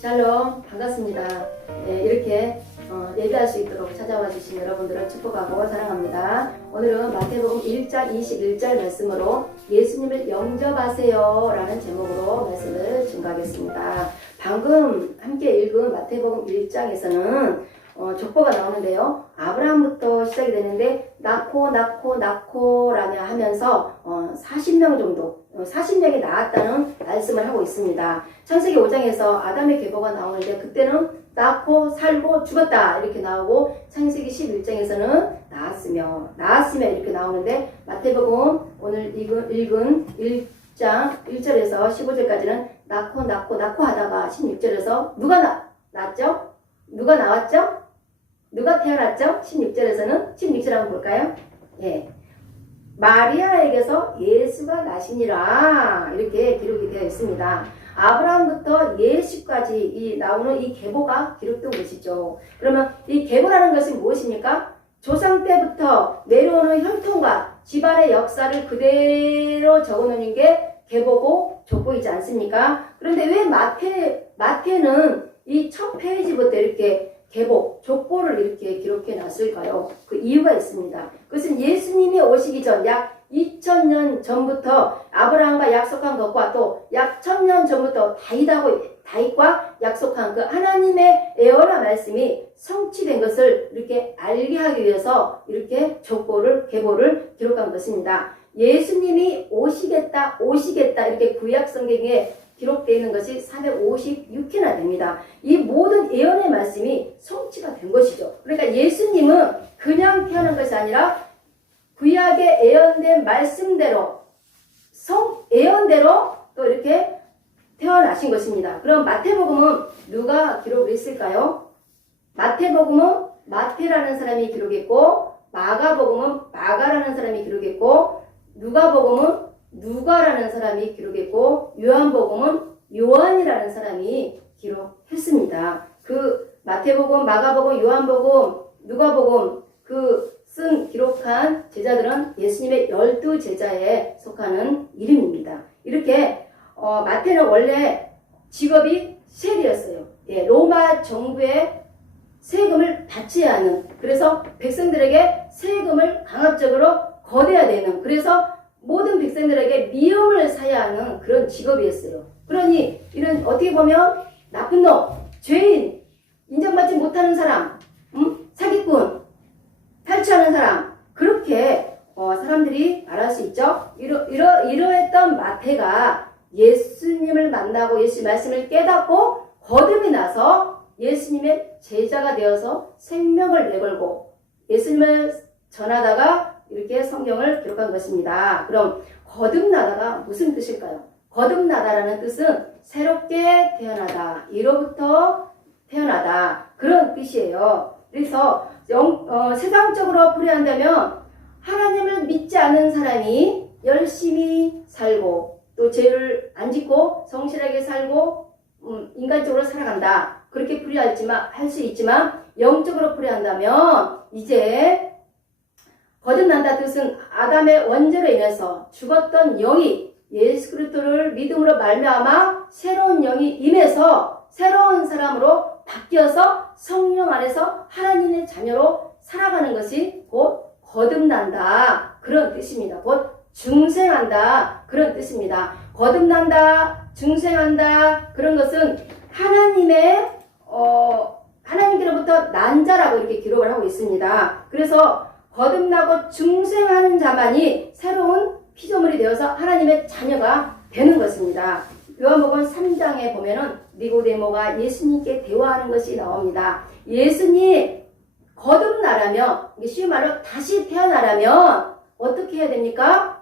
샬롬, 반갑습니다. 네, 이렇게 예배할 수 있도록 찾아와 주신 여러분들을 축복하고 사랑합니다. 오늘은 마태복음 1장 21절 말씀으로 예수님을 영접하세요 라는 제목으로 말씀을 증거하겠습니다. 방금 함께 읽은 마태복음 1장에서는 족보가 나오는데요. 아브라함부터 시작이 되는데 낳고라며 하면서 40명 정도, 40명이 낳았다는 말씀을 하고 있습니다. 창세기 5장에서 아담의 계보가 나오는데 그때는 낳고 살고 죽었다 이렇게 나오고, 창세기 11장에서는 낳았으며 이렇게 나오는데, 마태복음 오늘 읽은 1장 1절에서 15절까지는 낳고 하다가 16절에서 누가 낳았죠? 누가 나왔죠? 누가 태어났죠? 16절에서는 16절 한번 볼까요? 예. 마리아에게서 예수가 나시니라 이렇게 기록이 되어 있습니다. 아브라함부터 예수까지 나오는 이 계보가 기록된 것이죠. 그러면 이 계보라는 것이 무엇입니까? 조상 때부터 내려오는 혈통과 집안의 역사를 그대로 적어놓는 게 계보고 족보이지 않습니까? 그런데 왜 마태는 이 첫 페이지부터 이렇게 계보, 족보를 이렇게 기록해 놨을까요? 그 이유가 있습니다. 그것은 예수님이 오시기 전 약 2000년 전부터 아브라함과 약속한 것과 또 약 1000년 전부터 다윗과 약속한 그 하나님의 예언의 말씀이 성취된 것을 이렇게 알게 하기 위해서 이렇게 족보를, 계보를 기록한 것입니다. 예수님이 오시겠다 이렇게 구약 성경에 기록되어 있는 것이 456회나 됩니다. 이 모든 예언의 말씀이 성취가 된 것이죠. 그러니까 예수님은 그냥 태어난 것이 아니라 구약에 예언된 말씀대로, 예언대로 또 이렇게 태어나신 것입니다. 그럼 마태복음은 누가 기록을 했을까요? 마태복음은 마태라는 사람이 기록했고, 마가복음은 마가라는 사람이 기록했고, 누가복음은 누가라는 사람이 기록했고, 요한복음은 요한이라는 사람이 기록했습니다. 그 마태복음, 마가복음, 요한복음, 누가복음 기록한 제자들은 예수님의 12제자에 속하는 이름입니다. 이렇게 마태는 원래 직업이 세리였어요. 예, 로마 정부의 세금을 바쳐야 하는, 그래서 백성들에게 세금을 강압적으로 거둬야 되는, 그래서 모든 백성들에게 미움을 사야 하는 그런 직업이었어요. 그러니 이런 어떻게 보면 나쁜 놈, 죄인, 인정받지 못하는 사람, 사기꾼, 탈취하는 사람, 그렇게 사람들이 말할 수 있죠. 이러했던 마태가 예수님을 만나고 예수 말씀을 깨닫고 거듭이 나서 예수님의 제자가 되어서 생명을 내걸고 예수님을 전하다가 이렇게 성경을 기록한 것입니다. 그럼 거듭나다가 무슨 뜻일까요? 거듭나다라는 뜻은 새롭게 태어나다, 이로부터 태어나다, 그런 뜻이에요. 그래서 세상적으로 풀이한다면 하나님을 믿지 않는 사람이 열심히 살고 또 죄를 안 짓고 성실하게 살고 인간적으로 살아간다, 그렇게 풀이할 수 있지만, 영적으로 풀이한다면 이제 거듭난다 뜻은 아담의 원죄로 인해서 죽었던 영이 예수 그리스도를 믿음으로 말미암아 새로운 영이 임해서 새로운 사람으로 바뀌어서 성령 안에서 하나님의 자녀로 살아가는 것이 곧 거듭난다, 그런 뜻입니다. 곧 중생한다, 그런 뜻입니다. 거듭난다, 중생한다, 그런 것은 하나님께로부터 난 자라고 이렇게 기록을 하고 있습니다. 그래서 거듭나고 중생하는 자만이 새로운 피조물이 되어서 하나님의 자녀가 되는 것입니다. 요한복음 3장에 보면은 니고데모가 예수님께 대화하는 것이 나옵니다. 예수님 거듭나라면, 쉬운 말로 다시 태어나라면 어떻게 해야 됩니까?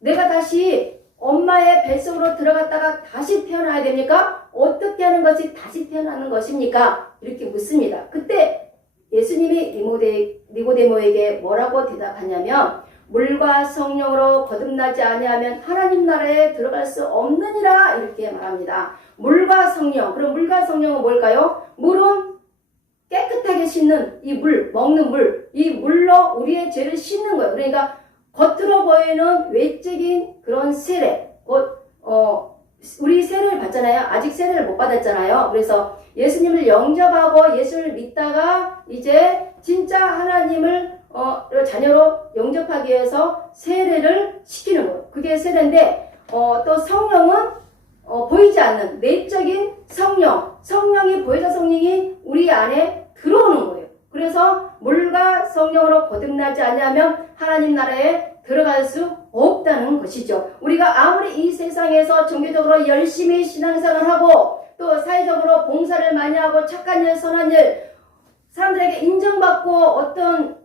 내가 다시 엄마의 뱃속으로 들어갔다가 다시 태어나야 됩니까? 어떻게 하는 것이 다시 태어나는 것입니까? 이렇게 묻습니다. 그때 예수님이 니고데모에게 뭐라고 대답하냐면, 물과 성령으로 거듭나지 아니하면 하나님 나라에 들어갈 수 없느니라, 이렇게 말합니다. 물과 성령. 그럼 물과 성령은 뭘까요? 물은 깨끗하게 씻는 이 물, 먹는 물, 이 물로 우리의 죄를 씻는 거예요. 그러니까 겉으로 보이는 외적인 그런 세례, 우리 세례를 받지 받잖아요. 아직 세례를 못 받았잖아요. 그래서 예수님을 영접하고 예수를 믿다가 이제 진짜 하나님을 자녀로 영접하기 위해서 세례를 시키는 거예요. 그게 세례인데 또 성령은 보이지 않는 내적인 성령이 보혜사 성령이 우리 안에 들어오는 거예요. 그래서 물과 성령으로 거듭나지 않으면 하나님 나라에 들어갈 수 없다는 것이죠. 우리가 아무리 이 세상에서 종교적으로 열심히 신앙생활을 하고 또 사회적으로 봉사를 많이 하고 착한 일, 선한 일, 사람들에게 인정받고 어떤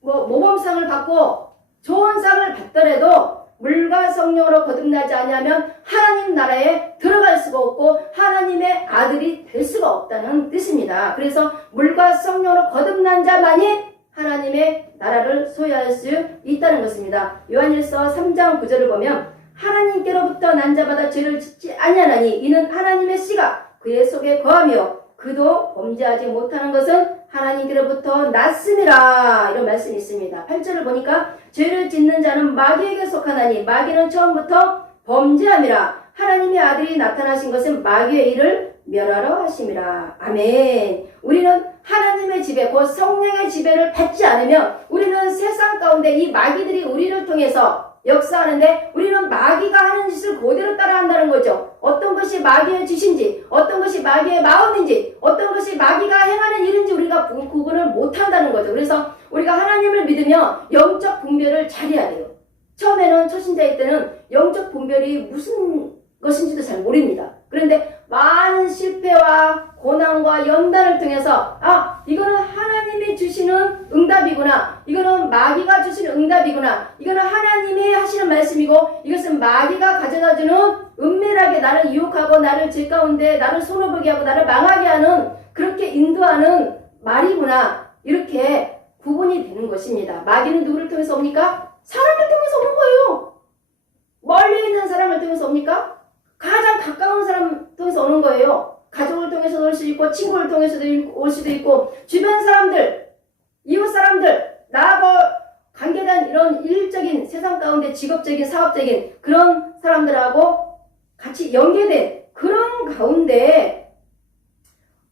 모범상을 받고 좋은 상을 받더라도 물과 성령으로 거듭나지 않으면 하나님 나라에 들어갈 수가 없고 하나님의 아들이 될 수가 없다는 뜻입니다. 그래서 물과 성령으로 거듭난 자만이 하나님의 나라를 소유할 수 있다는 것입니다. 요한일서 3장 9절을 보면 하나님께로부터 난 자마다 죄를 짓지 아니하나니 이는 하나님의 씨가 그의 속에 거하며 그도 범죄하지 못하는 것은 하나님께로부터 났음이라 이런 말씀이 있습니다. 8절을 보니까 죄를 짓는 자는 마귀에게 속하나니 마귀는 처음부터 범죄함이라 하나님의 아들이 나타나신 것은 마귀의 일을 멸하러 하심이라. 아멘. 우리는 하나님의 지배, 곧 성령의 지배를 받지 않으면 우리는 세상 가운데 이 마귀들이 우리를 통해서 역사하는데 우리는 마귀가 하는 짓을 그대로 따라한다는 거죠. 어떤 것이 마귀의 짓인지, 어떤 것이 마귀의 마음인지, 어떤 것이 마귀가 행하는 일인지 우리가 구분을 못한다는 거죠. 그래서 우리가 하나님을 믿으며 영적 분별을 잘해야 돼요. 처음에는 초신자일 때는 영적 분별이 무슨 것인지도 잘 모릅니다. 그런데 많은 실패와 고난과 연단을 통해서 이거는 하나님이 주시는 응답이구나, 이거는 마귀가 주시는 응답이구나, 이거는 하나님이 하시는 말씀이고 이것은 마귀가 가져다주는 은밀하게 나를 유혹하고 나를 죄 가운데 나를 손해보게 하고 나를 망하게 하는 그렇게 인도하는 말이구나, 이렇게 구분이 되는 것입니다. 마귀는 누구를 통해서 옵니까? 사람을 통해서 오는 거예요. 멀리 있는 사람을 통해서 옵니까? 가장 가까운 사람 통해서 오는 거예요. 가족을 통해서 올 수 있고 친구를 통해서도 올 수도 있고 주변 사람들, 이웃 사람들, 나하고 관계된 이런 일적인 세상 가운데 직업적인 사업적인 그런 사람들하고 같이 연계된 그런 가운데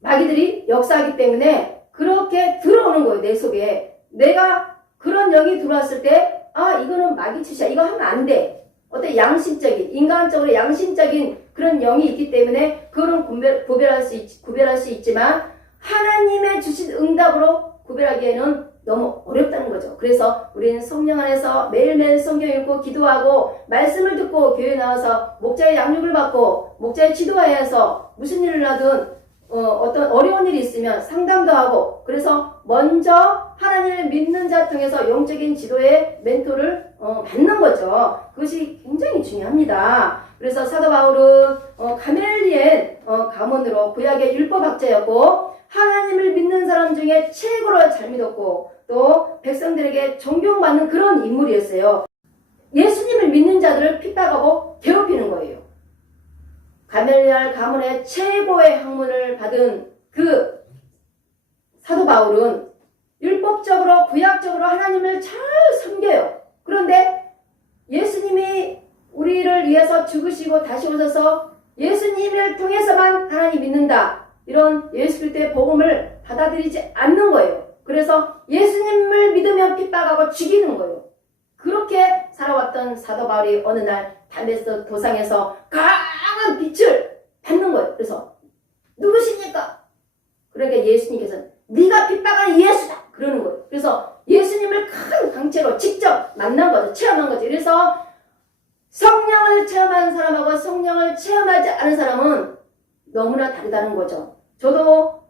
마귀들이 역사하기 때문에 그렇게 들어오는 거예요. 내 속에. 내가 그런 영이 들어왔을 때 이거는 마귀 짓이야, 이거 하면 안 돼. 어떤 양심적인, 인간적으로 양심적인 그런 영이 있기 때문에 그거는 구별할 수 있지만 하나님의 주신 응답으로 구별하기에는 너무 어렵다는 거죠. 그래서 우리는 성령 안에서 매일매일 성경 읽고 기도하고 말씀을 듣고 교회에 나와서 목자의 양육을 받고 목자의 지도하에서 무슨 일을 하든 어떤 어려운 일이 있으면 상담도 하고, 그래서 먼저 하나님을 믿는 자 통해서 영적인 지도의 멘토를 받는 거죠. 그것이 굉장히 중요합니다. 그래서 사도 바울은 가멜리엘 가문으로 구약의 율법학자였고 하나님을 믿는 사람 중에 최고로 잘 믿었고 또 백성들에게 존경받는 그런 인물이었어요. 예수님을 믿는 자들을 핍박하고 괴롭히는 거예요. 가멜리엘 가문의 최고의 학문을 받은 그 사도 바울은 율법적으로 구약적으로 하나님을 잘 섬겨요. 그런데 예수님이 우리를 위해서 죽으시고 다시 오셔서 예수님을 통해서만 하나님 믿는다, 이런 예수 그리스도의 복음을 받아들이지 않는 거예요. 그래서 예수님을 믿으면 핍박하고 죽이는 거예요. 그렇게 살아왔던 사도 바울이 어느 날 담에서 도상에서 강한 빛을 받는 거예요. 그래서 누구십니까? 그러니까 예수님께서 네가 핍박한 예수다 그러는 거예요. 그래서 예수님을 큰 강체로 직접 만난 거죠. 체험한 거죠. 그래서 성령을 체험한 사람하고 성령을 체험하지 않은 사람은 너무나 다르다는 거죠. 저도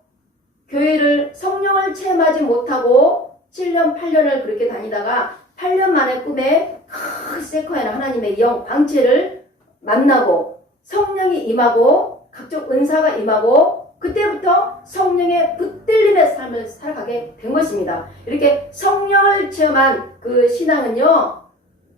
교회를 성령을 체험하지 못하고 7년 8년을 그렇게 다니다가 8년 만에 꿈에 큰 세커야나 하나님의 영 광채를 만나고 성령이 임하고 각종 은사가 임하고 그때부터 성령의 붙들림의 삶을 살아가게 된 것입니다. 이렇게 성령을 체험한 그 신앙은요,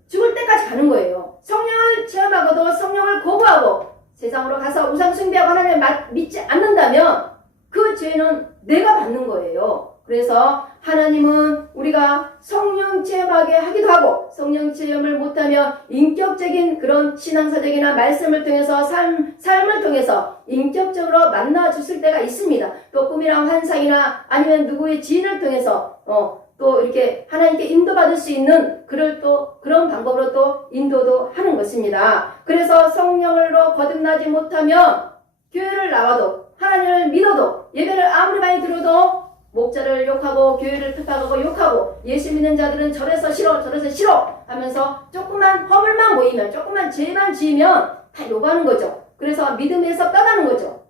죽을 때까지 가는 거예요. 성령을 체험하고도 성령을 거부하고 세상으로 가서 우상 숭배하고 하나님을 믿지 않는다면 그 죄는 내가 받는 거예요. 그래서 하나님은 우리가 성령 체험하게 하기도 하고 성령 체험을 못하면 인격적인 그런 신앙사적이나 말씀을 통해서 삶을 통해서 인격적으로 만나 주실 때가 있습니다. 또 꿈이나 환상이나 아니면 누구의 지인을 통해서 또 이렇게 하나님께 인도받을 수 있는 그런 방법으로 또 인도도 하는 것입니다. 그래서 성령으로 거듭나지 못하면 교회를 나와도 하나님을 믿어도 예배를 아무리 많이 들어도 목자를 욕하고 교회를 핍박하고 욕하고 예수 믿는 자들은 저래서 싫어 하면서 조금만 허물만 보이면 조금만 죄만 지으면 다 욕하는 거죠. 그래서 믿음에서 떠나는 거죠.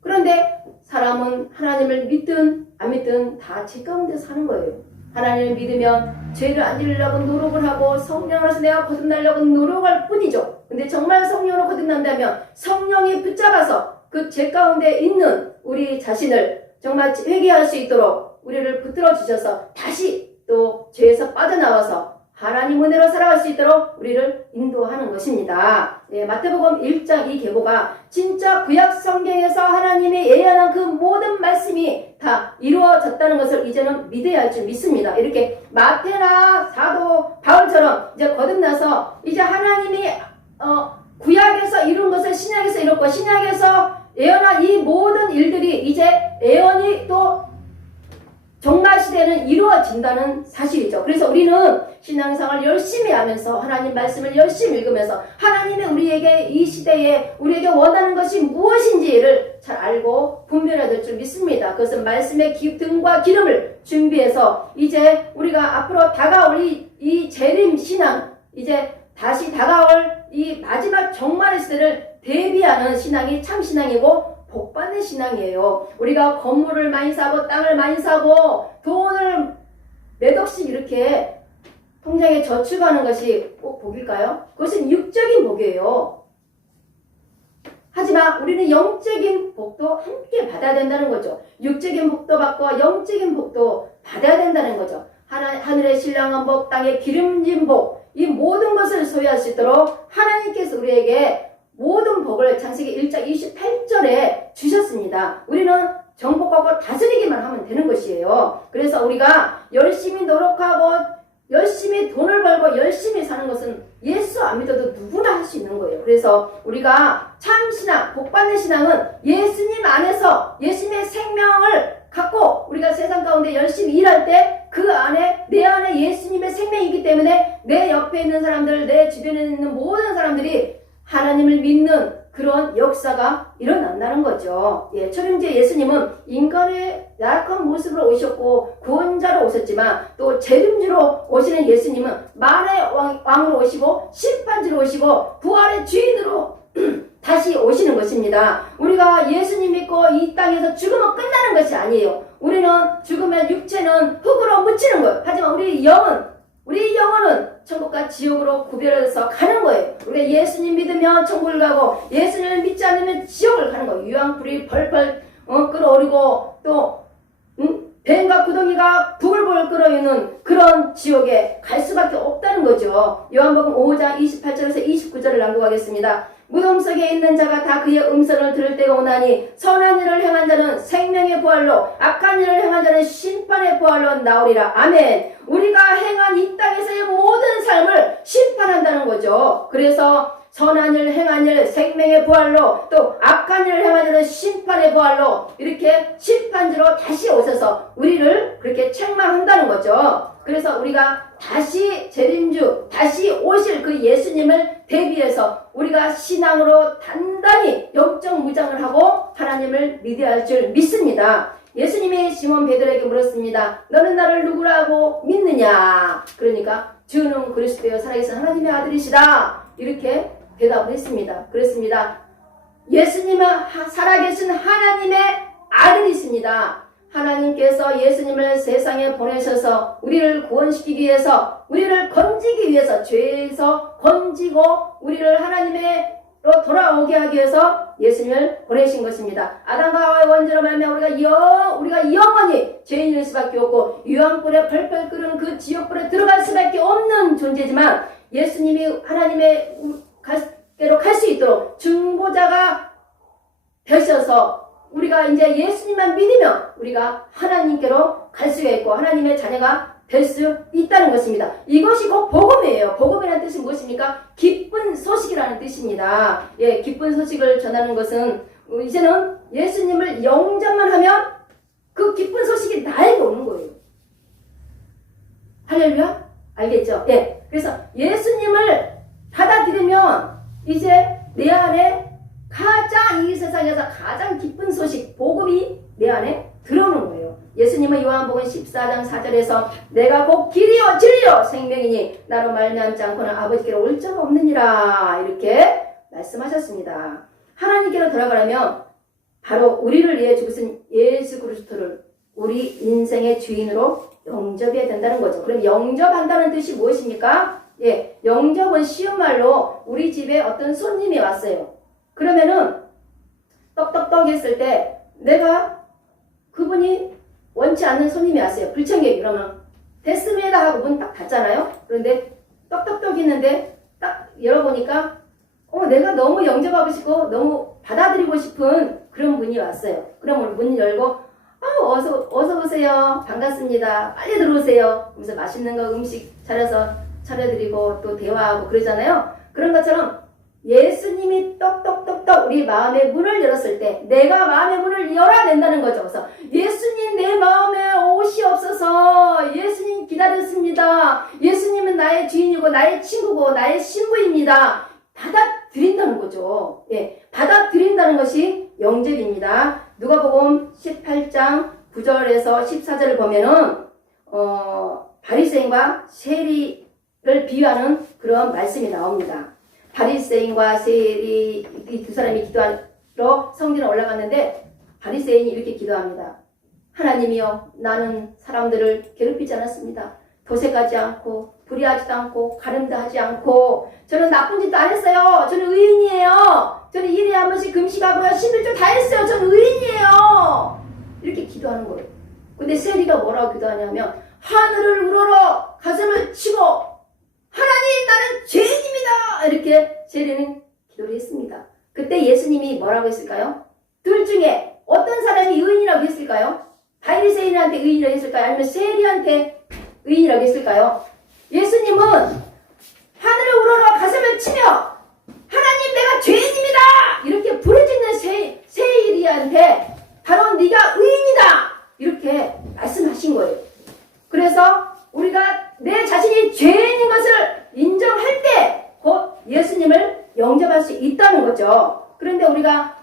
그런데 사람은 하나님을 믿든 안 믿든 다 죄 가운데 사는 거예요. 하나님을 믿으면 죄를 안 지으려고 노력을 하고 성령으로서 내가 거듭나려고 노력할 뿐이죠. 근데 정말 성령으로 거듭난다면 성령이 붙잡아서 그 죄 가운데 있는 우리 자신을 정말 회개할 수 있도록 우리를 붙들어 주셔서 다시 또 죄에서 빠져나와서 하나님 은혜로 살아갈 수 있도록 우리를 인도하는 것입니다. 마태복음 1장 이 계보가 진짜 구약 성경에서 하나님의 예언한 그 모든 말씀이 다 이루어졌다는 것을 이제는 믿어야 할 줄 믿습니다. 이렇게 마태나 사도 바울처럼 이제 거듭나서 이제 하나님이 구약에서 이룬 것을 신약에서 이뤘고 신약에서 예언한 이 모든 일들이 이제 예언이 또 종말 시대는 이루어진다는 사실이죠. 그래서 우리는 신앙생활을 열심히 하면서 하나님 말씀을 열심히 읽으면서 하나님의 우리에게 이 시대에 우리에게 원하는 것이 무엇인지를 잘 알고 분별해야 될 줄 믿습니다. 그것은 말씀의 등과 기름을 준비해서 이제 우리가 앞으로 다가올 이 재림 신앙, 이제 다시 다가올 이 마지막 종말의 시대를 대비하는 신앙이 참 신앙이고 복받는 신앙이에요. 우리가 건물을 많이 사고 땅을 많이 사고 돈을 몇 억씩 이렇게 통장에 저축하는 것이 꼭 복일까요? 그것은 육적인 복이에요. 하지만 우리는 영적인 복도 함께 받아야 된다는 거죠. 육적인 복도 받고 영적인 복도 받아야 된다는 거죠. 하늘의 신령한 복, 땅의 기름진 복, 이 모든 것을 소유할 수 있도록 하나님께서 우리에게 모든 복을 창세기 1장 28절에 주셨습니다. 우리는 정복하고 다스리기만 하면 되는 것이에요. 그래서 우리가 열심히 노력하고 열심히 돈을 벌고 열심히 사는 것은 예수 안 믿어도 누구나 할 수 있는 거예요. 그래서 우리가 참 신앙, 복받는 신앙은 예수님 안에서 예수님의 생명을 갖고 우리가 세상 가운데 열심히 일할 때 그 안에 내 안에 예수님의 생명이 있기 때문에 내 옆에 있는 사람들, 내 주변에 있는 모든 사람들이 하나님을 믿는 그런 역사가 일어난다는 거죠. 초림제 예수님은 인간의 약한 모습으로 오셨고 구원자로 오셨지만 또 재림주로 오시는 예수님은 만의 왕으로 오시고 심판주로 오시고 부활의 주인으로 다시 오시는 것입니다. 우리가 예수님 믿고 이 땅에서 죽으면 끝나는 것이 아니에요. 우리는 죽으면 육체는 흙으로 묻히는 거예요. 하지만 우리 영혼은 천국과 지옥으로 구별해서 가는 거예요. 우리가 예수님 믿으면 천국을 가고 예수님을 믿지 않으면 지옥을 가는 거예요. 유황불이 펄펄 끓어오르고 또 뱀과 구덩이가 부글부글 끓어있는 그런 지옥에 갈 수밖에 없다는 거죠. 요한복음 5장 28절에서 29절을 낭독하겠습니다. 무덤 속에 있는 자가 다 그의 음성을 들을 때가 오나니 선한 일을 행한 자는 생명의 부활로 악한 일을 행한 자는 심판의 부활로 나오리라. 아멘. 우리가 행한 이 땅에서의 모든 삶을 심판한다는 거죠. 그래서 선한 일을 행한 일 생명의 부활로 또 악한 일을 행한 일은 심판의 부활로 이렇게 심판주로 다시 오셔서 우리를 그렇게 책망한다는 거죠. 그래서 우리가 다시 재림주 다시 오실 그 예수님을 대비해서 우리가 신앙으로 단단히 영적 무장을 하고 하나님을 믿어야 할 줄 믿습니다. 예수님이 시몬 베드로에게 물었습니다. 너는 나를 누구라고 믿느냐? 그러니까 주는 그리스도여 살아계신 하나님의 아들이시다. 이렇게 대답을 했습니다. 그랬습니다. 예수님은 살아계신 하나님의 아들이십니다. 하나님께서 예수님을 세상에 보내셔서 우리를 구원시키기 위해서 우리를 건지기 위해서 죄에서 건지고 우리를 하나님으로 돌아오게 하기 위해서 예수님을 보내신 것입니다. 아담과 하와의 원죄로 말미암아 우리가 영원히 죄인일 수밖에 없고 유황불에 펄펄 끓는 그 지옥불에 들어갈 수밖에 없는 존재지만 예수님이 하나님의 께로 갈 수 있도록 중보자가 되셔서 우리가 이제 예수님만 믿으면 우리가 하나님께로 갈 수가 있고 하나님의 자녀가 될 수 있다는 것입니다. 이것이 곧 복음이에요. 복음이라는 뜻이 무엇입니까? 기쁜 소식이라는 뜻입니다. 예, 기쁜 소식을 전하는 것은 이제는 예수님을 영접만 하면 그 기쁜 소식이 나에게 오는 거예요. 할렐루야? 알겠죠? 예. 그래서 예수님을 받아들이면 이제 내 안에 이 세상에서 가장 기쁜 소식, 복음이 내 안에 들어오는 거예요. 예수님은 요한복음 14장 4절에서 내가 곧 길이요 진리요 생명이니 나로 말미암지 않고는 아버지께로 올 자가 없느니라 이렇게 말씀하셨습니다. 하나님께로 돌아가려면 바로 우리를 위해 죽으신 예수 그리스도를 우리 인생의 주인으로 영접해야 된다는 거죠. 그럼 영접한다는 뜻이 무엇입니까? 예, 영접은 쉬운 말로 우리 집에 어떤 손님이 왔어요. 그러면은 떡떡떡 했을 때 내가 그분이 원치 않는 손님이 왔어요. 불청객 그러면 됐습니다 하고 문 딱 닫잖아요. 그런데 떡떡떡 했는데 딱 열어보니까 내가 너무 영접하고 싶고 너무 받아들이고 싶은 그런 분이 왔어요. 그러면 문 열고 어서 오세요. 반갑습니다. 빨리 들어오세요. 그러면서 맛있는 거 음식 차려드리고 또 대화하고 그러잖아요. 그런 것처럼 예수님이 떡떡떡떡 우리 마음의 문을 열었을 때 내가 마음의 문을 열어야 된다는 거죠. 그래서 예수님 내 마음에 오시옵소서. 예수님 기다렸습니다. 예수님은 나의 주인이고 나의 친구고 나의 신부입니다. 받아들인다는 거죠. 예, 받아들인다는 것이 영접입니다. 누가복음 18장 9절에서 14절을 보면은 바리새인과 세리를 비유하는 그런 말씀이 나옵니다. 바리새인과 세리 이 두 사람이 기도하러 성전에 올라갔는데 바리새인이 이렇게 기도합니다. 하나님이여 나는 사람들을 괴롭히지 않았습니다. 도색하지 않고 불의하지도 않고 가늠도 하지 않고 저는 나쁜 짓도 안 했어요. 저는 의인이에요. 저는 1일에 한 번씩 금식하고요. 11조 다 했어요. 저는 의인이에요. 이렇게 기도하는 거예요. 근데 세리가 뭐라고 기도하냐면 하늘을 우러러 가슴을 치고 하나님 나는 죄인입니다. 이렇게 세리는 기도를 했습니다. 그때 예수님이 뭐라고 했을까요? 둘 중에 어떤 사람이 의인이라고 했을까요? 바리새인한테 의인이라고 했을까요? 아니면 세리한테 의인이라고 했을까요? 예수님은 하늘을 우러러 가슴을 치며 하나님 내가 죄인입니다. 이렇게 부르짖는 세리한테 바로 네가 의인이다. 이렇게 말씀하신 거예요. 그래서 우리가 내 자신이 죄인인 것을 인정할 때 곧 예수님을 영접할 수 있다는 거죠. 그런데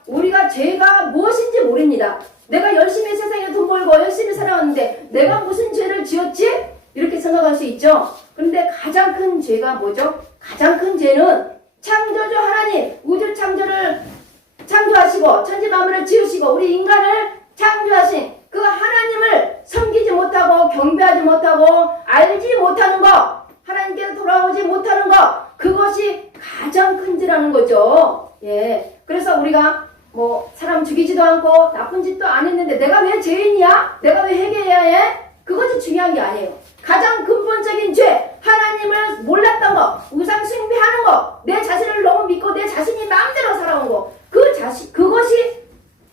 우리가 죄가 무엇인지 모릅니다. 내가 열심히 세상에 돈 벌고 열심히 살아왔는데 내가 무슨 죄를 지었지? 이렇게 생각할 수 있죠. 그런데 가장 큰 죄가 뭐죠? 가장 큰 죄는 창조주 하나님, 우주 창조를 창조하시고 천지 만물을 지으시고 우리 인간을 창조하신 그 하나님을 섬기지 못하고 경배하지 못하고 알지 못하는 것, 하나님께로 돌아오지 못하는 것, 그것이 가장 큰 죄라는 거죠. 예. 그래서 우리가 사람 죽이지도 않고 나쁜 짓도 안 했는데 내가 왜 죄인이야? 내가 왜 회개해야 해? 그것이 중요한 게 아니에요. 가장 근본적인 죄, 하나님을 몰랐던 거, 우상 숭배하는 거, 내 자신을 너무 믿고 내 자신이 마음대로 살아온 거, 그것이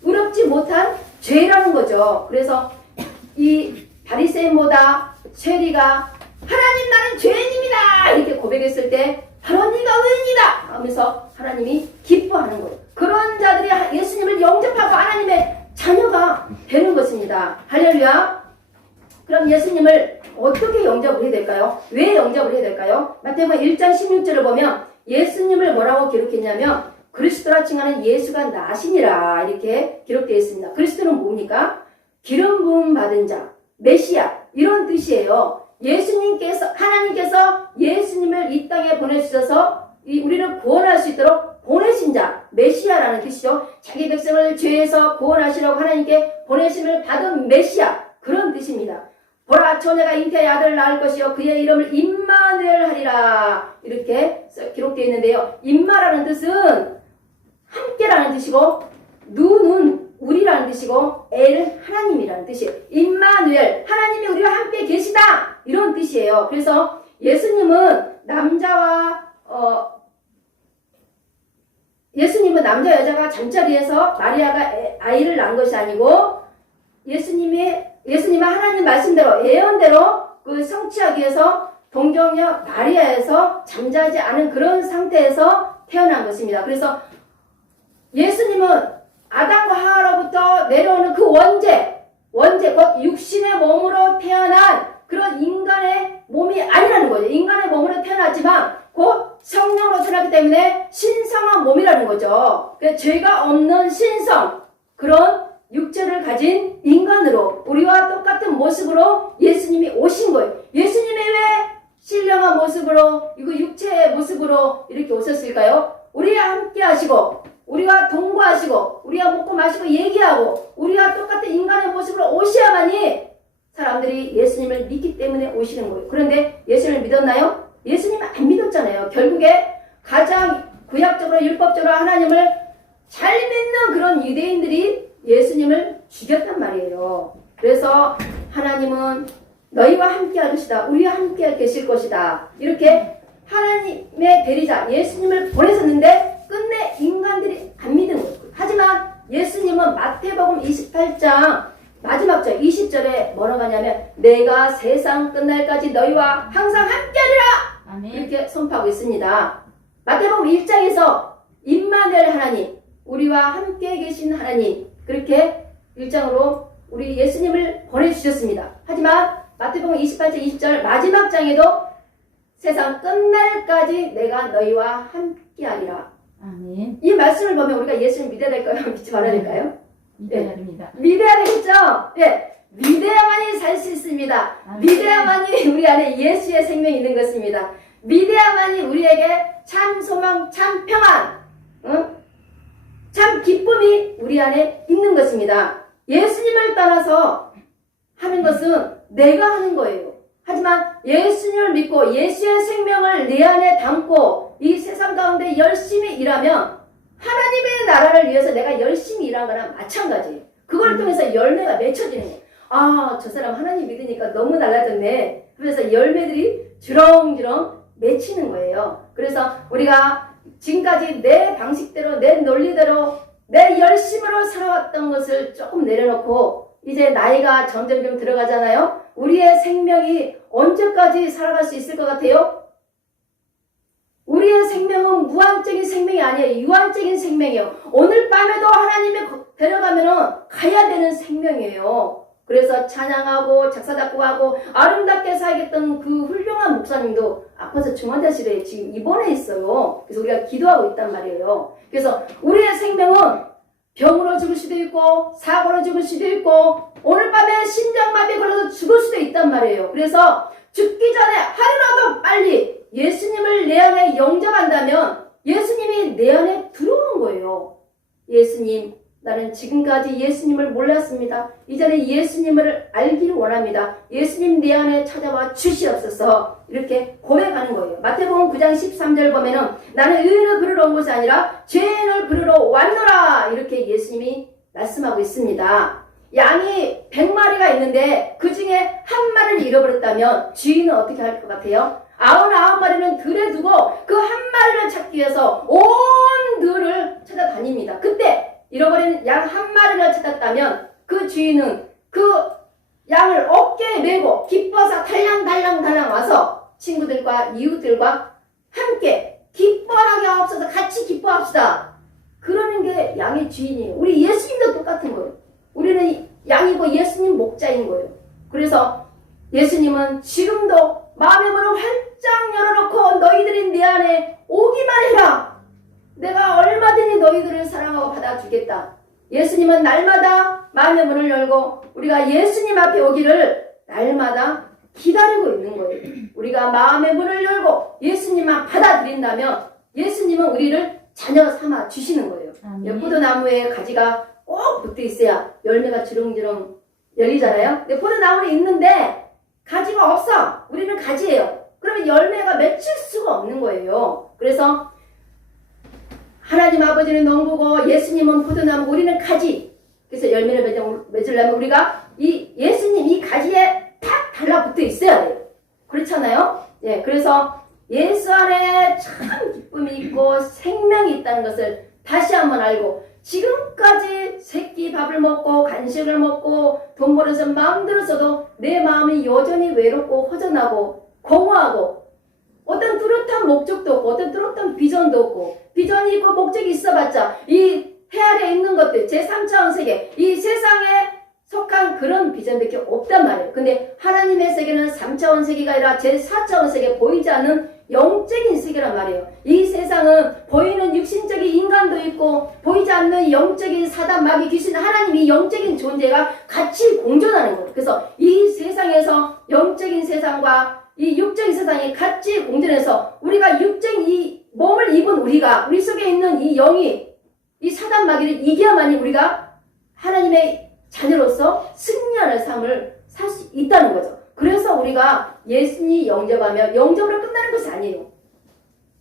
의롭지 못한 죄라는 거죠. 그래서 이 바리새인보다 세리가 하나님 나는 죄인입니다 이렇게 고백했을 때 바로 네가 의인이다 하면서 하나님이 기뻐하는 거예요. 그런 자들이 예수님을 영접하고 하나님의 자녀가 되는 것입니다. 할렐루야. 그럼 예수님을 어떻게 영접을 해야 될까요? 왜 영접을 해야 될까요? 마태복음 1장 16절을 보면 예수님을 뭐라고 기록했냐면 그리스도라 칭하는 예수가 나시니라 이렇게 기록되어 있습니다. 그리스도는 뭡니까? 기름 부음 받은 자, 메시아 이런 뜻이에요. 하나님께서 예수님을 이 땅에 보내주셔서 우리를 구원할 수 있도록 보내신 자, 메시아라는 뜻이죠. 자기 백성을 죄에서 구원하시려고 하나님께 보내심을 받은 메시아 그런 뜻입니다. 보라 처녀가 잉태의 아들을 낳을 것이요 그의 이름을 임마누엘 하리라 이렇게 기록되어 있는데요. 임마라는 뜻은 함께라는 뜻이고 누는 우리라는 뜻이고 엘 하나님이라는 뜻이에요. 임마누엘 하나님이 우리와 함께 계시다 이런 뜻이에요. 그래서 예수님은 남자와 예수님은 남자 여자가 잠자리에서 마리아가 아이를 낳은 것이 아니고 예수님은 하나님 말씀대로 예언대로 그 성취하기 위해서 동정녀 마리아에서 잠자지 않은 그런 상태에서 태어난 것입니다. 그래서 예수님은 아담과 하와로부터 내려오는 그 원죄 곧 육신의 몸으로 태어난 그런 인간의 몸이 아니라는 거죠. 인간의 몸으로 태어났지만 곧 성령으로 태어났기 때문에 신성한 몸이라는 거죠. 그러니까 죄가 없는 신성, 그런 육체를 가진 인간으로 우리와 똑같은 모습으로 예수님이 오신 거예요. 예수님이 왜 신령한 모습으로 이거 육체의 모습으로 이렇게 오셨을까요? 우리와 함께 하시고 우리와 동거하시고 우리와 먹고 마시고 얘기하고 우리와 똑같은 인간의 모습으로 오셔야만이 사람들이 예수님을 믿기 때문에 오시는 거예요. 그런데 예수님을 믿었나요? 예수님 안 믿었잖아요. 결국에 가장 구약적으로 율법적으로 하나님을 잘 믿는 그런 유대인들이 예수님을 죽였단 말이에요. 그래서 하나님은 너희와 함께 할 것이다. 우리와 함께 계실 것이다. 이렇게 하나님의 대리자 예수님을 보내셨는데 끝내 인간들이 안 믿은 거예요. 하지만 예수님은 마태복음 28장 마지막 절 20절에 뭐라고 하냐면 내가 세상 끝날까지 너희와 항상 함께하리라. 아멘. 이렇게 선포하고 있습니다. 마태복음 1장에서 임마누엘 하나님, 우리와 함께 계신 하나님, 그렇게 1장으로 우리 예수님을 보내주셨습니다. 하지만 마태복음 28장 20절 마지막 장에도 세상 끝날까지 내가 너희와 함께하리라. 아멘. 이 말씀을 보면 우리가 예수님 믿어야 될까요? 믿지 말아야 될까요? 믿어야 합니다. 믿어야 되겠죠? 예. 믿어야만이 살 수 있습니다. 아멘. 믿어야만이 우리 안에 예수의 생명이 있는 것입니다. 믿어야만이 우리에게 참 소망, 참 평안, 참 기쁨이 우리 안에 있는 것입니다. 예수님을 따라서 하는 것은 내가 하는 거예요. 하지만 예수님을 믿고 예수의 생명을 내 안에 담고 이 세상 가운데 열심히 일하면 하나님의 나라를 위해서 내가 열심히 일한 거랑 마찬가지예요. 그걸 통해서 열매가 맺혀지는 거예요. 아, 저 사람 하나님 믿으니까 너무 달라졌네. 그래서 열매들이 주렁주렁 맺히는 거예요. 그래서 우리가 지금까지 내 방식대로, 내 논리대로, 내 열심으로 살아왔던 것을 조금 내려놓고 이제 나이가 점점 들어가잖아요. 우리의 생명이 언제까지 살아갈 수 있을 것 같아요? 우리의 생명은 무한적인 생명이 아니에요. 유한적인 생명이에요. 오늘 밤에도 하나님이 데려가면은 가야 되는 생명이에요. 그래서 찬양하고 작사 작곡하고 아름답게 살겠던 그 훌륭한 목사님도 아파서 중환자실에 지금 입원해 있어요. 그래서 우리가 기도하고 있단 말이에요. 그래서 우리의 생명은 병으로 죽을 수도 있고 사고로 죽을 수도 있고 오늘 밤에 심장마비 걸려서 죽을 수도 있단 말이에요. 그래서 죽기 전에 하루라도 빨리 예수님을 내 안에 영접한다면 예수님이 내 안에 들어오는 거예요. 예수님, 나는 지금까지 예수님을 몰랐습니다. 이전에 예수님을 알기를 원합니다. 예수님 내 안에 찾아와 주시옵소서. 이렇게 고백하는 거예요. 마태복음 9장 13절 보면은 나는 의인을 부르러 온 것이 아니라 죄인을 부르러 왔노라. 이렇게 예수님이 말씀하고 있습니다. 양이 100마리가 있는데 그 중에 한 마리를 잃어버렸다면 주인은 어떻게 할 것 같아요? 99마리는 들에 두고 그 한 마리를 찾기 위해서 온 들을 찾아다닙니다. 그때 잃어버린 양 한 마리를 찾았다면 그 주인은 그 양을 어깨에 메고 기뻐서 달랑 와서 친구들과 이웃들과 함께 기뻐하게 하옵소서, 같이 기뻐합시다. 그러는 게 양의 주인이에요. 우리 예수님도 똑같은 거예요. 우리는 양이고 예수님 목자인 거예요. 그래서 예수님은 지금도 마음의 문을 활짝 열어놓고 너희들이 내 안에 오기만 해라. 내가 얼마든지 너희들을 사랑하고 받아주겠다. 예수님은 날마다 마음의 문을 열고 우리가 예수님 앞에 오기를 날마다 기다리고 있는 거예요. 우리가 마음의 문을 열고 예수님만 받아들인다면 예수님은 우리를 자녀 삼아 주시는 거예요. 포도나무에 가지가 꼭 붙어 있어야 열매가 주렁주렁 열리잖아요. 근데 포도나무는 있는데 가지가 없어. 우리는 가지예요. 그러면 열매가 맺힐 수가 없는 거예요. 그래서 하나님 아버지는 농부고 예수님은 포도나무, 우리는 가지. 그래서 열매를 맺으려면 우리가 이 예수님 이 가지에 탁 달라붙어 있어야 돼요. 그렇잖아요? 예, 그래서 예수 안에 참 기쁨이 있고 생명이 있다는 것을 다시 한번 알고 지금까지 새끼 밥을 먹고 간식을 먹고 돈 벌어서 마음대로 써도 내 마음이 여전히 외롭고 허전하고 공허하고 어떤 뚜렷한 목적도 없고 어떤 뚜렷한 비전도 없고 비전이 있고 목적이 있어봤자 이 해 아래 있는 것들 제3차원 세계 이 세상에 속한 그런 비전밖에 없단 말이에요. 근데 하나님의 세계는 3차원 세계가 아니라 제4차원 세계 보이지 않는 영적인 세계란 말이에요. 이 세상은 보이는 육신적인 인간도 있고 보이지 않는 영적인 사단 마귀 귀신 하나님이 영적인 존재가 같이 공존하는 거예요. 그래서 이 세상에서 영적인 세상과 이 육적인 세상이 같이 공존해서 우리가 육적인 이 몸을 입은 우리가 우리 속에 있는 이 영이 이 사단 마귀를 이겨야만이 우리가 하나님의 자녀로서 승리하는 삶을 살 수 있다는 거죠. 그래서 우리가 예수님 영접하며 영접으로 끝나는 것이 아니에요.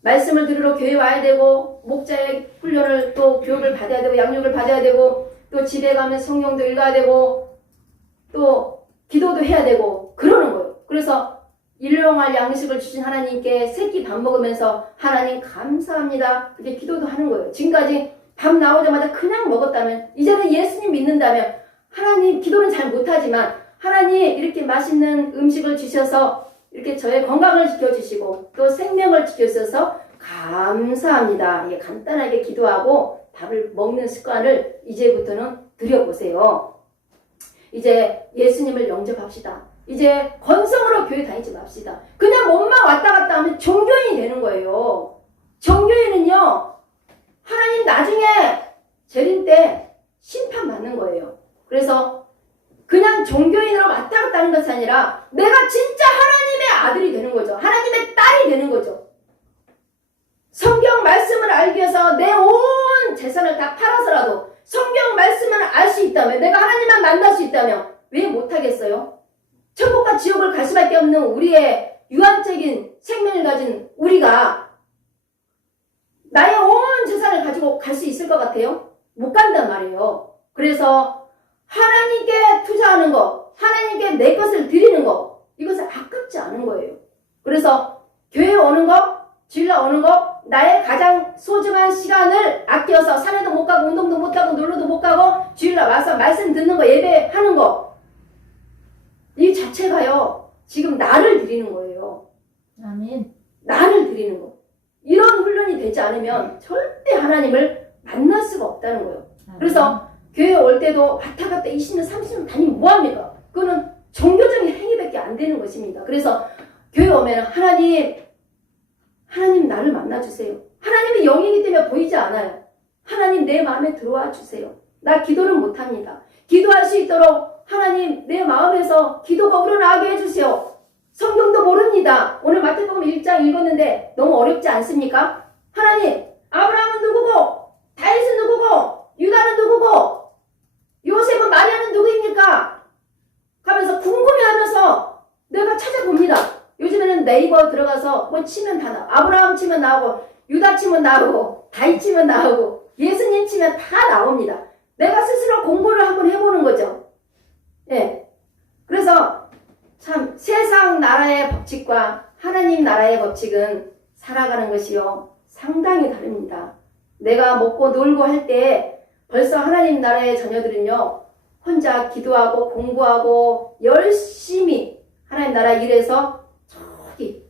말씀을 들으러 교회 와야 되고 목자의 훈련을 또 교육을 받아야 되고 양육을 받아야 되고 또 집에 가면 성경도 읽어야 되고 또 기도도 해야 되고 그러는 거예요. 그래서 일용할 양식을 주신 하나님께 새끼 밥 먹으면서 하나님 감사합니다. 그렇게 기도도 하는 거예요. 지금까지 밥 나오자마자 그냥 먹었다면 이제는 예수님 믿는다면 하나님 기도는 잘 못하지만 하나님 이렇게 맛있는 음식을 주셔서 이렇게 저의 건강을 지켜주시고 또 생명을 지켜주셔서 감사합니다. 이게 간단하게 기도하고 밥을 먹는 습관을 이제부터는 들여보세요. 이제 예수님을 영접합시다. 이제 건성으로 교회 다니지 맙시다. 그냥 몸만 왔다 갔다 하면 종교인이 되는 거예요. 종교인은요 하나님 나중에 재림 때 심판받는 거예요. 그래서 그냥 종교인으로 왔다 갔다 하는 것이 아니라 내가 진짜 하나님의 아들이 되는 거죠. 하나님의 딸이 되는 거죠. 성경 말씀을 알기 위해서 내 온 재산을 다 팔아서라도 성경 말씀을 알 수 있다면 내가 하나님만 만날 수 있다면 왜 못하겠어요? 천국과 지옥을 갈 수밖에 없는 우리의 유한적인 생명을 가진 우리가 나의 온 재산을 가지고 갈 수 있을 것 같아요? 못 간단 말이에요. 그래서 하나님께 투자하는 거, 하나님께 내 것을 드리는 거, 이것은 아깝지 않은 거예요. 그래서 교회 오는 거, 주일날 오는 거, 나의 가장 소중한 시간을 아껴서 산에도 못 가고 운동도 못 하고 놀러도 못 가고 주일날 와서 말씀 듣는 거, 예배하는 거, 이 자체가요 지금 나를 드리는 거예요. 아멘. 나를 드리는 거. 이런 훈련이 되지 않으면 절대 하나님을 만날 수가 없다는 거예요. 그래서 교회 올 때도 왔다 갔다 20년 30년 다니면 뭐합니까? 그거는 종교적인 행위밖에 안 되는 것입니다. 그래서 교회 오면 하나님 나를 만나주세요. 하나님은 영이기 때문에 보이지 않아요. 하나님 내 마음에 들어와 주세요. 나 기도를 못합니다. 기도할 수 있도록 하나님 내 마음에서 기도가 우러나게 해주세요. 성경도 모릅니다. 오늘 마태복음 1장 읽었는데 너무 어렵지 않습니까? 하나님 아브라함은 누구고 다윗은 누구고 유다는 누구고 요셉은 마리아는 누구입니까? 하면서 궁금해하면서 내가 찾아봅니다. 요즘에는 네이버 들어가서 뭐 치면 다 나와. 아브라함 치면 나오고 유다 치면 나오고 다윗 치면 나오고 예수님 치면 다 나옵니다. 내가 스스로 공부를 한번 해보는 거죠. 예. 그래서 참 세상 나라의 법칙과 하나님 나라의 법칙은 살아가는 것이요 상당히 다릅니다. 내가 먹고 놀고 할 때 벌써 하나님 나라의 자녀들은요 혼자 기도하고 공부하고 열심히 하나님 나라 일해서 저기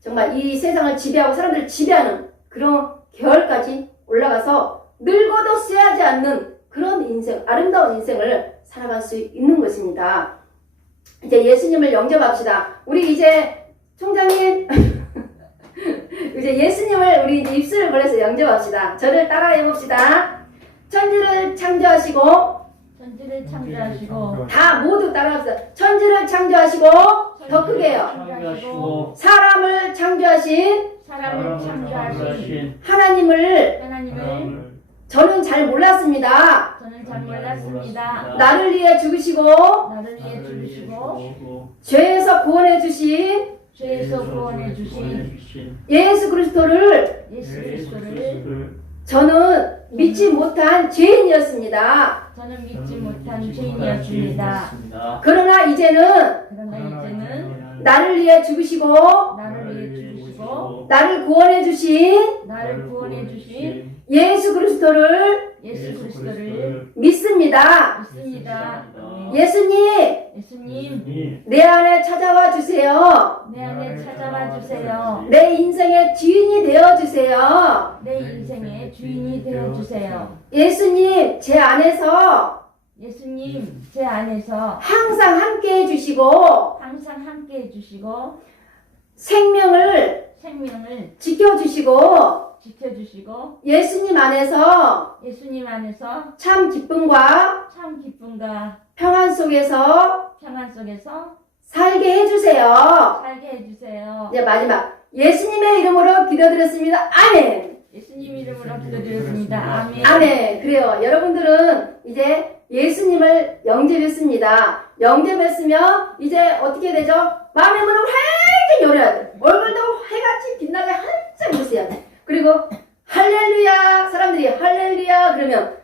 정말 이 세상을 지배하고 사람들을 지배하는 그런 계열까지 올라가서 늙어도 쇠하지 않는 그런 인생, 아름다운 인생을 살아갈 수 있는 것입니다. 이제 예수님을 영접합시다. 우리 이제 총장님 이제 예수님을 우리 이제 입술을 벌려서 영접합시다. 저를 따라해 봅시다. 천지를 창조하시고 다 모두 따라합시다. 천지를 창조하시고 더 크게요. 사람을 창조하신 하나님을 저는 잘 몰랐습니다. 나를 위해 죽으시고 죄에서 구원해 주신 예수 그리스도를 저는 믿지 못한 죄인이었습니다. 그러나 이제는 나를 위해 죽으시고 나를 구원해 주신 예수 그리스도를 예수 그리스도를 믿습니다. 믿습니다. 예수님, 예수님, 내 안에 찾아와 주세요. 내 안에 찾아와 주세요. 내 인생의 주인이 되어 주세요. 내 인생의 주인이 되어 주세요. 예수님, 제 안에서 예수님, 제 안에서 항상 함께 해주시고 항상 함께 해주시고 생명을 생명을 지켜주시고 지켜주시고 예수님 안에서 예수님 안에서 참 기쁨과 참 기쁨과 평안 속에서 평안 속에서 살게 해주세요. 살게 해주세요. 이제 마지막 예수님의 이름으로 기도드렸습니다. 아멘. 예수님 이름으로 기도드렸습니다. 아멘. 아멘. 그래요. 여러분들은 이제 예수님을 영접했습니다. 영접했으면 이제 어떻게 되죠? 마음의 문을 활짝 열어야 돼. 얼굴도 해같이 빛나게 활짝 웃어야 돼. 그리고 할렐루야. 사람들이 할렐루야 그러면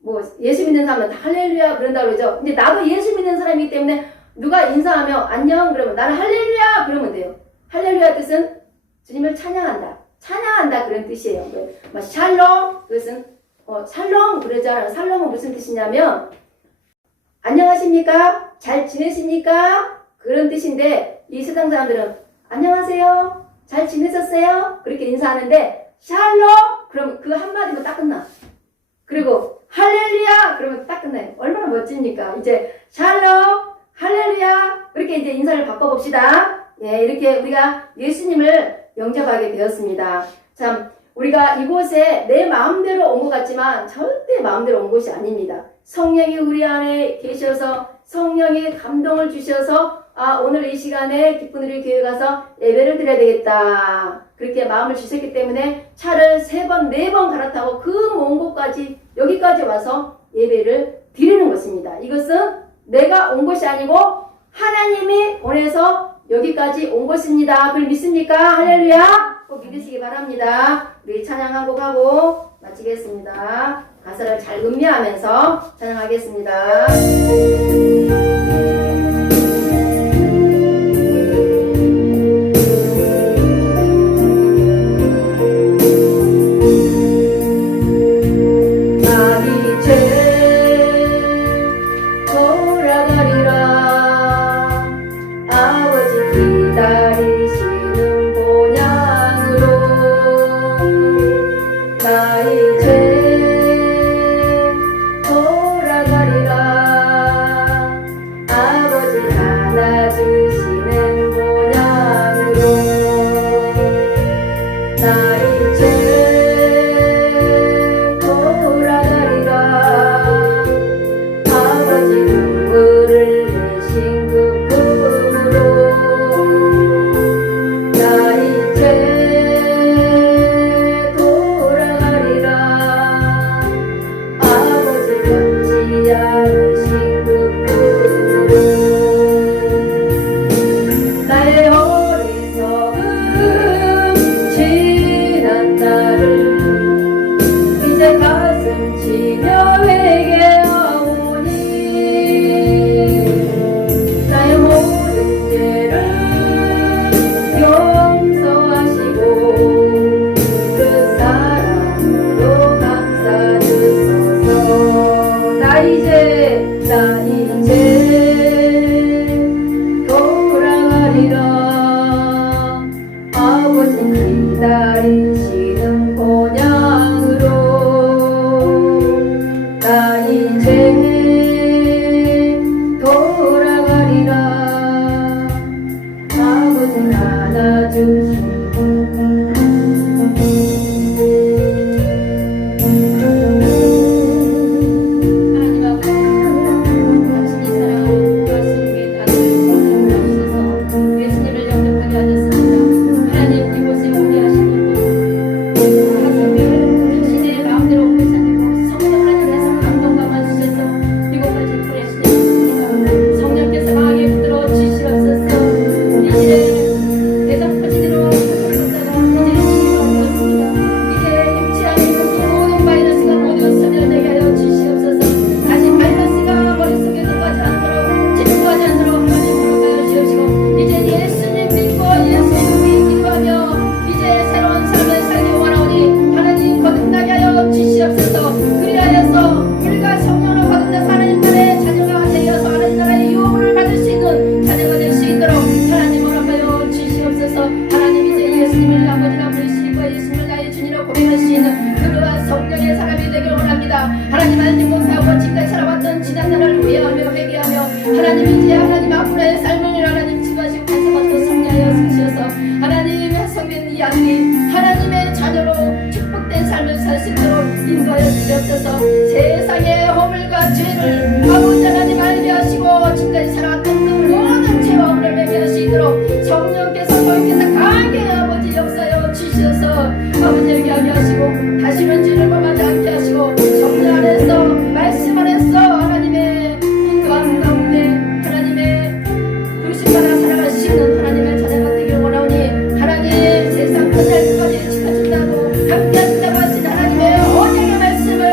뭐 예수 믿는 사람은 다 할렐루야 그런다고 그러죠. 근데 나도 예수 믿는 사람이기 때문에 누가 인사하면 안녕 그러면 나는 할렐루야 그러면 돼요. 할렐루야 뜻은 주님을 찬양한다. 찬양한다 그런 뜻이에요. 뭐 샬롬 그것은 샬롬 그러잖아요. 샬롬은 무슨 뜻이냐면 안녕하십니까? 잘 지내십니까? 그런 뜻인데 이 세상 사람들은 안녕하세요. 잘 지내셨어요? 그렇게 인사하는데 샬롬 그럼 그 한마디면 딱 끝나. 그리고 할렐루야 그러면 딱 끝나요. 얼마나 멋집니까? 이제 샬롬 할렐루야 그렇게 이제 인사를 바꿔봅시다. 예, 이렇게 우리가 예수님을 영접하게 되었습니다. 참 우리가 이곳에 내 마음대로 온 것 같지만 절대 마음대로 온 것이 아닙니다. 성령이 우리 안에 계셔서 성령이 감동을 주셔서 오늘 이 시간에 기쁜 우리 교회 가서 예배를 드려야 되겠다. 그렇게 마음을 주셨기 때문에 차를 3번, 4번 갈아타고 그 먼 곳까지 여기까지 와서 예배를 드리는 것입니다. 이것은 내가 온 것이 아니고 하나님이 보내서 여기까지 온 것입니다. 그걸 믿습니까? 할렐루야! 꼭 믿으시기 바랍니다. 우리 찬양 한 곡 하고 마치겠습니다. 가사를 잘 음미하면서 찬양하겠습니다. 하나님 알지 못하고 지금까지 살아왔던 지난 날을 후회하며 회개하며 하나님 이제 하나님 앞으로의 삶을 하나님 지도하시고 간섭하시고 승리하여 승리하셔서 하나님의 성된 이 아들이 하나님의 자녀로 축복된 삶을 살 수 있도록 인도하여 주시옵소서. 세상의 허물과 죄를 아버지 하나님 알게 하시고 지금까지 살아왔던 그 모든 죄와 허물을 매개하시도록 성령께서 너희께서 강하게 아버지 역사여 주시어서 아버지 여기 하게 하시고 다시는 죄를 범하지 않게 하시고 성령 안에서 말씀 안에서 하나님의 인도하는 가운데 하나님의 부르심받아 살아가시는 하나님의 자녀가 되기를 원하오니 하나님 세상 끝날까지 지켜준다고 함께 하신다고 하신 하나님의 언약의 말씀을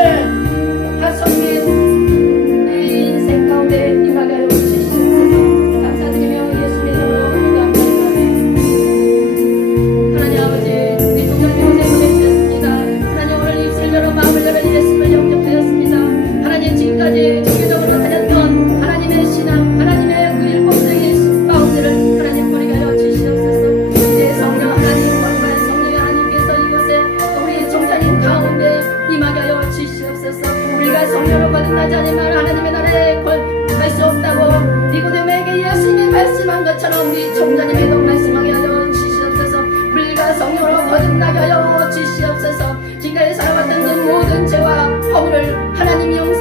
하성민 내 인생 가운데 임하게 하여 주시옵소서. 감사드리며 예수님의 이름으로 기도합니다. 하나님 아버지 우리 동생이 고생을 해주셨습니다. 하나님 오늘 입술 열어 마음을 열어 예수님을 영접하였습니다. 하나님 지금까지 정기적으로 다녔던 하나님의 신앙 하나님의 그 일법적인 마음들을 하나님 버리게 하여 주시옵소서. 이제 성령 하나님 거룩한 성령의 하나님께서 이곳에 우리 종자님 가운데 임하게 하여 주시옵소서. 우리가 성령으로 거듭나지 않으면 하나님의 나라에 갈 수 없다고 니고데모에게 예수님이 말씀한 것처럼 우리 종자님에도 말씀하게 하여 주시옵소서. 우리가 성령으로 거듭나게 하여 주시옵소서. 지금까지 살아왔던 그 모든 죄와 허물을 하나님이 용서